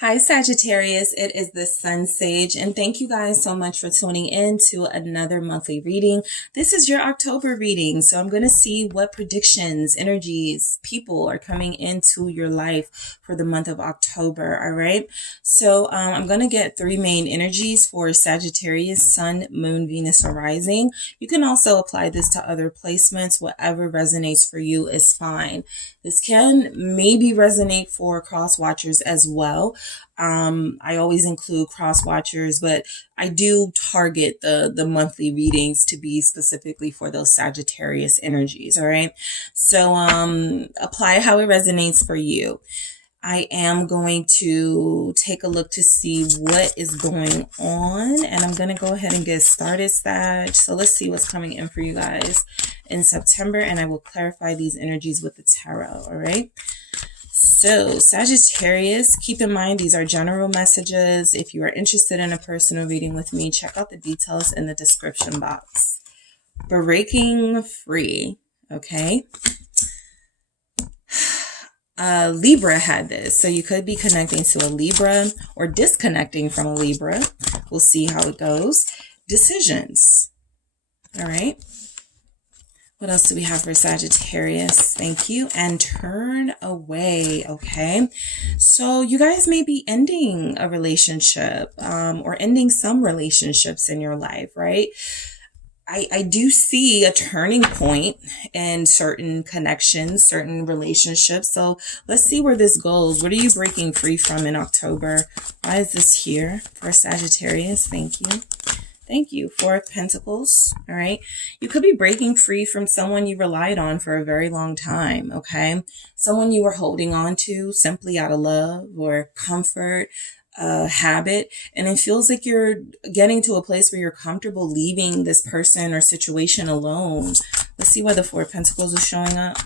Hi, Sagittarius. It is the SunSage, and thank you guys so much for tuning in to another monthly reading. This is your October reading, so I'm going to see what predictions, energies, people are coming into your life for the month of October, all right? So I'm going to get three main energies for Sagittarius, Sun, Moon, Venus, or Rising. You can also apply this to other placements. Whatever resonates for you is fine. This can maybe resonate for cross watchers as well. I always include cross watchers, but I do target the monthly readings to be specifically for those Sagittarius energies. All right. So apply how it resonates for you. I am going to take a look to see what is going on, and I'm going to go ahead and get started, Sag. So let's see what's coming in for you guys in September, and I will clarify these energies with the tarot. All right. So Sagittarius, keep in mind, these are general messages. If you are interested in a personal reading with me, check out the details in the description box. Breaking free. Okay. Libra had this. So you could be connecting to a Libra or disconnecting from a Libra. We'll see how it goes. Decisions. All right. What else do we have for Sagittarius? Thank you. And turn away. Okay. So you guys may be ending a relationship or ending some relationships in your life, right? I do see a turning point in certain connections, certain relationships. So let's see where this goes. What are you breaking free from in October? Why is this here for Sagittarius? Thank you. Thank you. Four of Pentacles. All right. You could be breaking free from someone you relied on for a very long time. Okay. Someone you were holding on to simply out of love or comfort, habit. And it feels like you're getting to a place where you're comfortable leaving this person or situation alone. Let's see why the Four of Pentacles is showing up.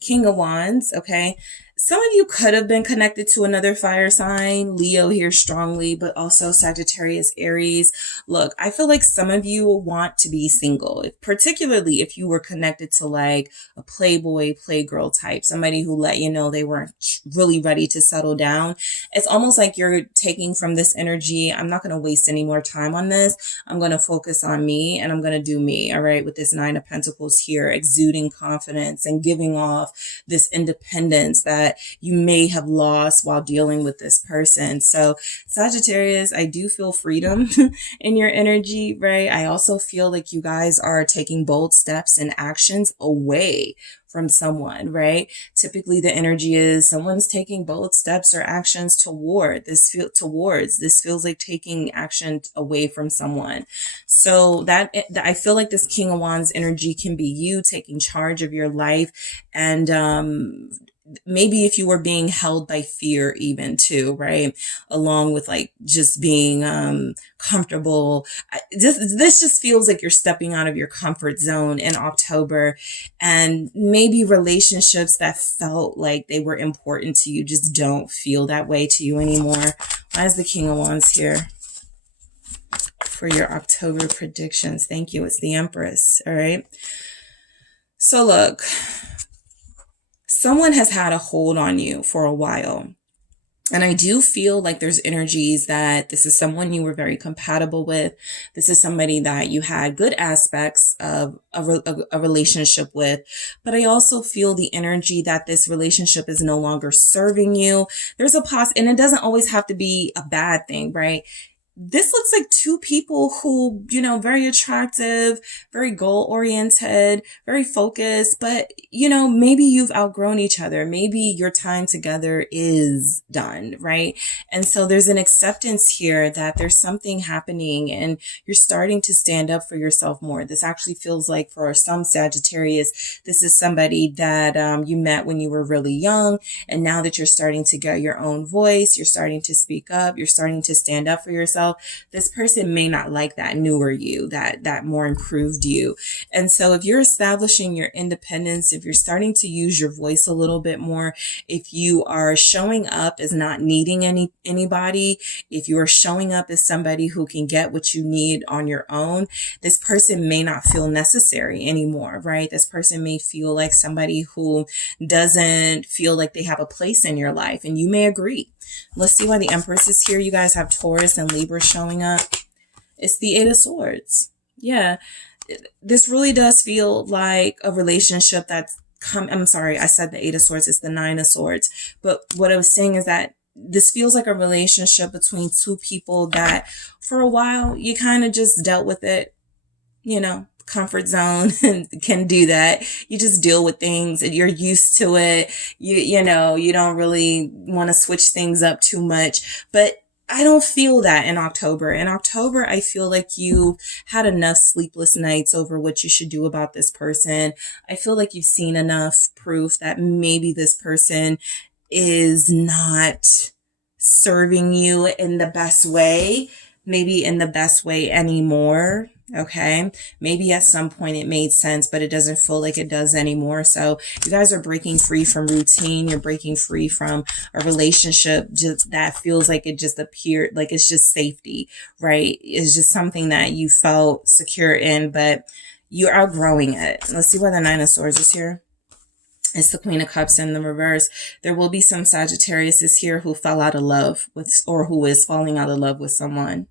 King of Wands. Okay. Some of you could have been connected to another fire sign, Leo here strongly, but also Sagittarius, Aries. Look, I feel like some of you want to be single, particularly if you were connected to like a playboy, playgirl type, somebody who let you know they weren't really ready to settle down. It's almost like you're taking from this energy. I'm not going to waste any more time on this. I'm going to focus on me and I'm going to do me. All right. With this Nine of Pentacles here, exuding confidence and giving off this independence that you may have lost while dealing with this person. So Sagittarius, I do feel freedom in your energy, right? I also feel like you guys are taking bold steps and actions away from someone, right? Typically the energy is someone's taking bold steps or actions towards. This feels like taking action away from someone. So that I feel like this King of Wands energy can be you taking charge of your life, and maybe if you were being held by fear even too, right? Along with like just being comfortable. This just feels like you're stepping out of your comfort zone in October, and maybe relationships that felt like they were important to you just don't feel that way to you anymore. Why is the King of Wands here for your October predictions? Thank you. It's the Empress. All right. So look, someone has had a hold on you for a while. And I do feel like there's energies that this is someone you were very compatible with. This is somebody that you had good aspects of a relationship with. But I also feel the energy that this relationship is no longer serving you. There's a and it doesn't always have to be a bad thing, right? This looks like two people who, very attractive, very goal-oriented, very focused, but, maybe you've outgrown each other. Maybe your time together is done, right? And so there's an acceptance here that there's something happening and you're starting to stand up for yourself more. This actually feels like for some Sagittarius, this is somebody that you met when you were really young. And now that you're starting to get your own voice, you're starting to speak up, you're starting to stand up for yourself. yourself, this person may not like that newer you, that more improved you. And so if you're establishing your independence, if you're starting to use your voice a little bit more, if you are showing up as not needing anybody, if you are showing up as somebody who can get what you need on your own, this person may not feel necessary anymore, right? This person may feel like somebody who doesn't feel like they have a place in your life, and you may agree. Let's see why the Empress is here. You guys have Taurus and Libra showing up. It's the Eight of Swords. Yeah, this really does feel like a relationship that's I'm sorry, I said the Eight of Swords. It's the Nine of Swords. But what I was saying is that this feels like a relationship between two people that for a while you kind of just dealt with it, comfort zone and can do that. You just deal with things and you're used to it. You don't really want to switch things up too much, but I don't feel that in October. In October, I feel like you had enough sleepless nights over what you should do about this person. I feel like you've seen enough proof that maybe this person is not serving you in the best way, maybe in the best way anymore. Okay. Maybe at some point it made sense, but it doesn't feel like it does anymore. So you guys are breaking free from routine. You're breaking free from a relationship just that feels like it just appeared, like it's just safety, right? It's just something that you felt secure in, but you're outgrowing it. Let's see why the Nine of Swords is here. It's the Queen of Cups in the reverse. There will be some Sagittarius here who fell out of love with, or who is falling out of love with someone.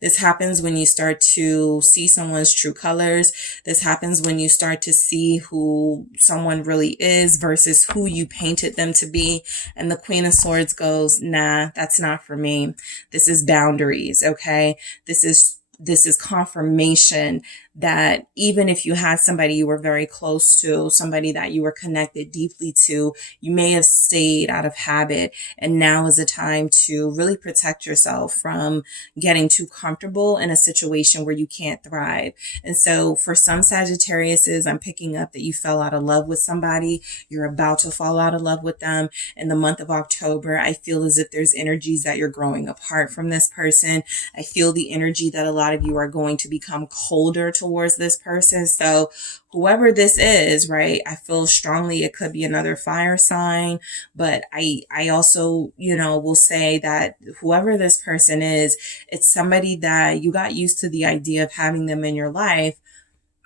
This happens when you start to see someone's true colors. This happens when you start to see who someone really is versus who you painted them to be. And the Queen of Swords goes, nah, that's not for me. This is boundaries, okay? This is confirmation that even if you had somebody you were very close to, somebody that you were connected deeply to, you may have stayed out of habit. And now is the time to really protect yourself from getting too comfortable in a situation where you can't thrive. And so for some Sagittariuses, I'm picking up that you fell out of love with somebody. You're about to fall out of love with them. In the month of October, I feel as if there's energies that you're growing apart from this person. I feel the energy that a lot of you are going to become colder towards this person. So whoever this is, right, I feel strongly it could be another fire sign, but I also, will say that whoever this person is, it's somebody that you got used to the idea of having them in your life,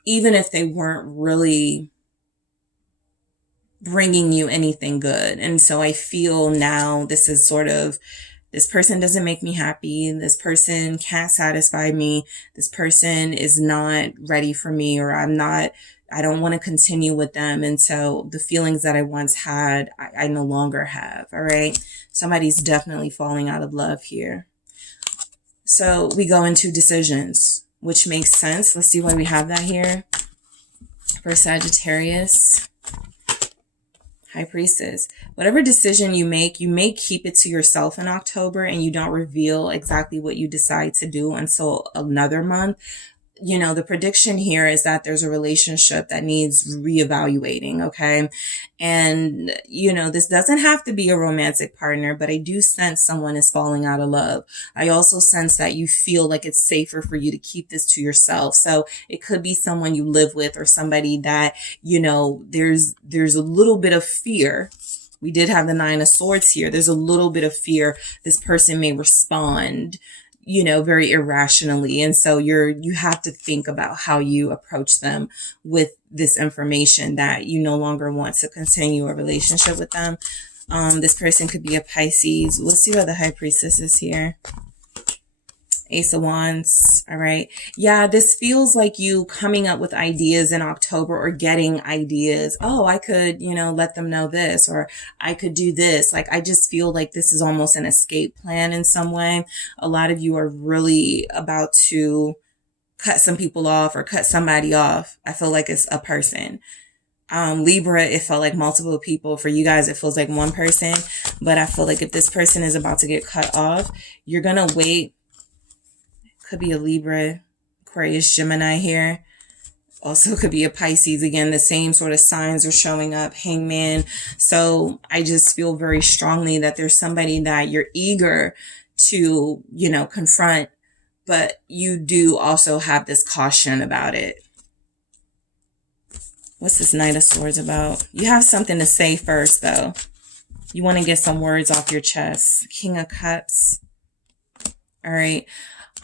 even if they weren't really bringing you anything good. And so I feel now this is sort of, this person doesn't make me happy. This person can't satisfy me. This person is not ready for me, or I don't want to continue with them. And so the feelings that I once had, I no longer have. All right. Somebody's definitely falling out of love here. So we go into decisions, which makes sense. Let's see why we have that here. For Sagittarius, High Priestess. Whatever decision you may keep it to yourself in October, and you don't reveal exactly what you decide to do until another month. The prediction here is that there's a relationship that needs reevaluating, okay? And, this doesn't have to be a romantic partner, but I do sense someone is falling out of love. I also sense that you feel like it's safer for you to keep this to yourself. So it could be someone you live with, or somebody that, there's a little bit of fear. We did have the Nine of Swords here. There's a little bit of fear this person may respond very irrationally. And so you have to think about how you approach them with this information that you no longer want to continue a relationship with them. This person could be a Pisces. Let's see what the High Priestess is here. Ace of Wands. All right. Yeah, this feels like you coming up with ideas in October, or getting ideas. Oh, I could, let them know this, or I could do this. Like, I just feel like this is almost an escape plan in some way. A lot of you are really about to cut some people off, or cut somebody off. I feel like it's a person. Libra, it felt like multiple people. For you guys, it feels like one person. But I feel like if this person is about to get cut off, you're going to wait. Could be a Libra, Aquarius, Gemini here. Also could be a Pisces. Again, the same sort of signs are showing up. Hangman. So I just feel very strongly that there's somebody that you're eager to, you know, confront, but you do also have this caution about it. What's this Knight of Swords about? You have something to say first, though. You want to get some words off your chest. King of Cups. All right.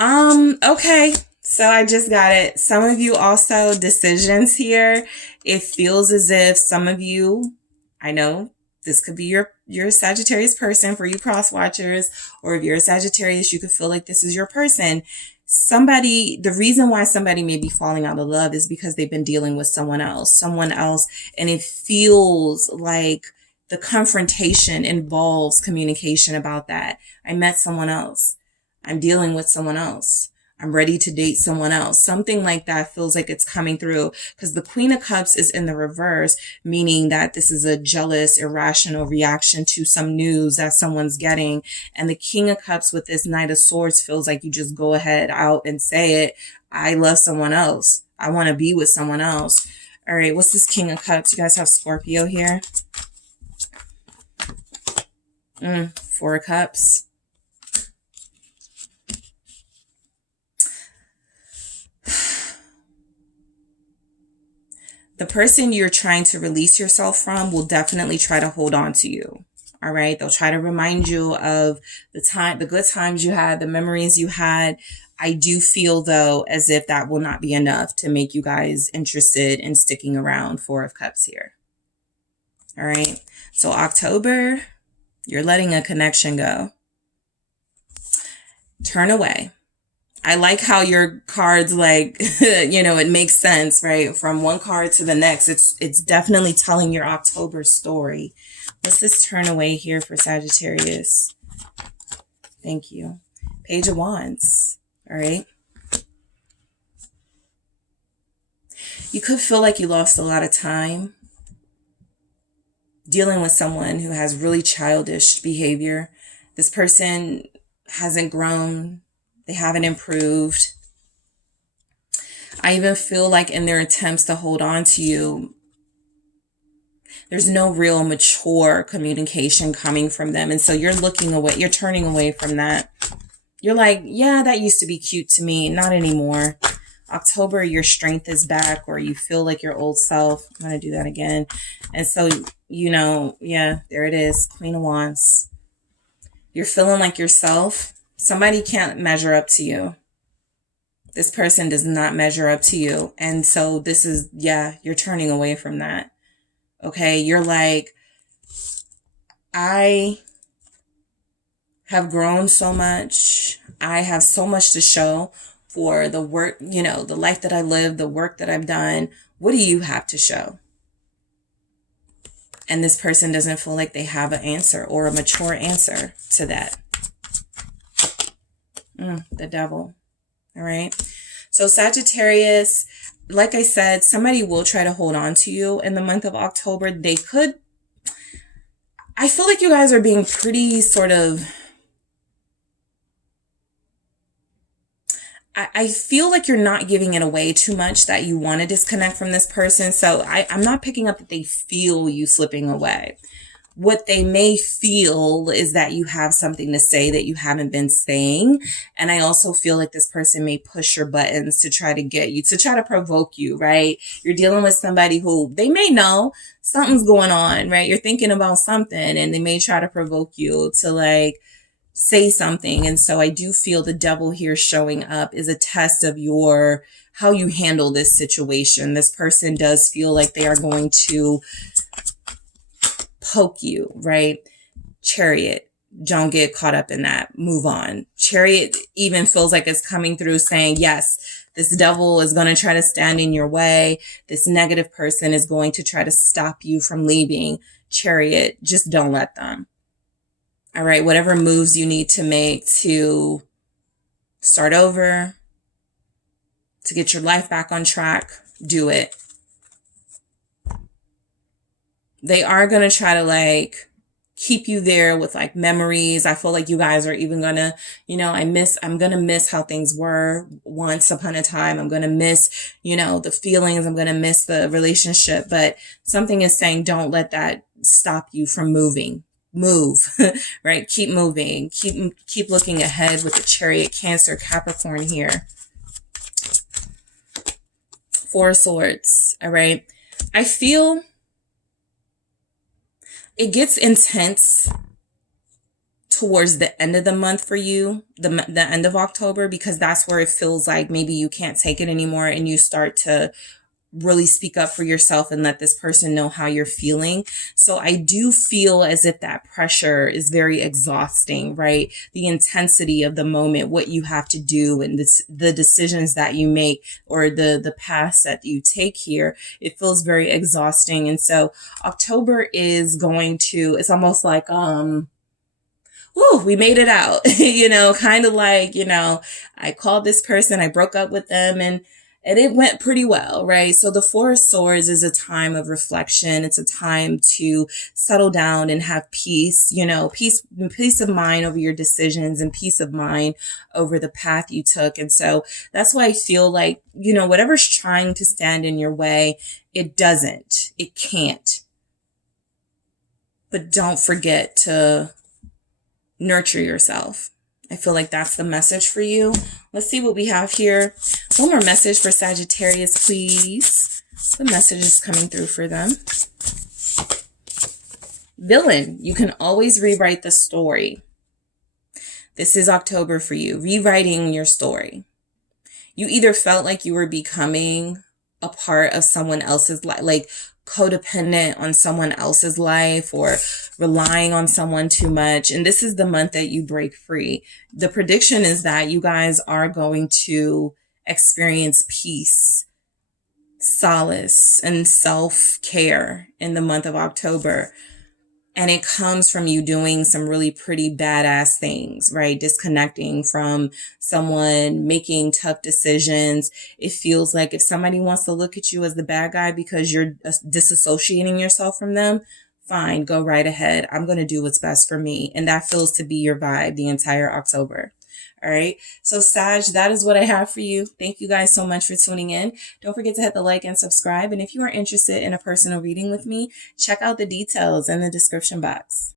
Okay. So I just got it. Some of you also decisions here. It feels as if some of you, I know this could be your Sagittarius person for you cross watchers, or if you're a Sagittarius, you could feel like this is your person. Somebody, the reason why somebody may be falling out of love is because they've been dealing with someone else, and it feels like the confrontation involves communication about that. I met someone else. I'm dealing with someone else. I'm ready to date someone else. Something like that feels like it's coming through, because the Queen of Cups is in the reverse, meaning that this is a jealous, irrational reaction to some news that someone's getting. And the King of Cups with this Knight of Swords feels like you just go ahead out and say it. I love someone else. I want to be with someone else. All right. What's this King of Cups? You guys have Scorpio here. Four of Cups. The person you're trying to release yourself from will definitely try to hold on to you. All right. They'll try to remind you of the good times you had, the memories you had. I do feel, though, as if that will not be enough to make you guys interested in sticking around. Four of Cups here. All right. So October, you're letting a connection go. Turn away. I like how your cards, like, you know, it makes sense, right? From one card to the next. It's definitely telling your October story. What's this turn away here for Sagittarius? Thank you. Page of Wands. All right. You could feel like you lost a lot of time dealing with someone who has really childish behavior. This person hasn't grown. They haven't improved. I even feel like in their attempts to hold on to you, there's no real mature communication coming from them. And so you're looking away. You're turning away from that. You're like, yeah, that used to be cute to me. Not anymore. October, your strength is back, or you feel like your old self. I'm going to do that again. And so, you know, yeah, there it is. Queen of Wands. You're feeling like yourself. Somebody can't measure up to you. This person does not measure up to you. And so this is, yeah, you're turning away from that. Okay. You're like, I have grown so much. I have so much to show for the work, you know, the life that I live, the work that I've done. What do you have to show? And this person doesn't feel like they have an answer or a mature answer to that. The Devil. All right. So Sagittarius, like I said, somebody will try to hold on to you in the month of October. They could. I feel like you guys are being pretty sort of. I feel like you're not giving it away too much that you want to disconnect from this person. So I'm not picking up that they feel you slipping away. What they may feel is that you have something to say that you haven't been saying. And I also feel like this person may push your buttons to try to get you, to try to provoke you, right? You're dealing with somebody who they may know something's going on, right? You're thinking about something and they may try to provoke you to like say something. And so I do feel the Devil here showing up is a test of how you handle this situation. This person does feel like they are going to poke you, right? Chariot, don't get caught up in that. Move on. Chariot even feels like it's coming through saying, yes, this devil is going to try to stand in your way. This negative person is going to try to stop you from leaving. Chariot, just don't let them. All right. Whatever moves you need to make to start over, to get your life back on track, do it. They are going to try to like keep you there with like memories. I feel like you guys are even going to, you know, I'm going to miss how things were once upon a time. I'm going to miss, you know, the feelings. I'm going to miss the relationship, but something is saying, don't let that stop you from moving. move, right? Keep moving, keep looking ahead with the Chariot, Cancer, Capricorn here. Four of Swords, all right? I feel it gets intense towards the end of the month for you, the end of October, because that's where it feels like maybe you can't take it anymore and you start to really speak up for yourself and let this person know how you're feeling. So I do feel as if that pressure is very exhausting, right? The intensity of the moment, what you have to do, and the decisions that you make, or the paths that you take here, it feels very exhausting. And so October is going to, it's almost like, we made it out, kind of like, I called this person, I broke up with them, and it went pretty well, right? So the Four of Swords is a time of reflection. It's a time to settle down and have peace, peace of mind over your decisions and peace of mind over the path you took. And so that's why I feel like, whatever's trying to stand in your way, it can't. But don't forget to nurture yourself. I feel like that's the message for you. Let's see what we have here. One more message for Sagittarius, please. The message is coming through for them. Villain, you can always rewrite the story. This is October for you, rewriting your story. You either felt like you were becoming a part of someone else's life, like codependent on someone else's life, or relying on someone too much. And this is the month that you break free. The prediction is that you guys are going to experience peace, solace, and self-care in the month of October. And it comes from you doing some really pretty badass things, right? Disconnecting from someone, making tough decisions. It feels like if somebody wants to look at you as the bad guy because you're disassociating yourself from them, fine, go right ahead. I'm going to do what's best for me. And that feels to be your vibe the entire October. All right. So Sag, that is what I have for you. Thank you guys so much for tuning in. Don't forget to hit the like and subscribe. And if you are interested in a personal reading with me, check out the details in the description box.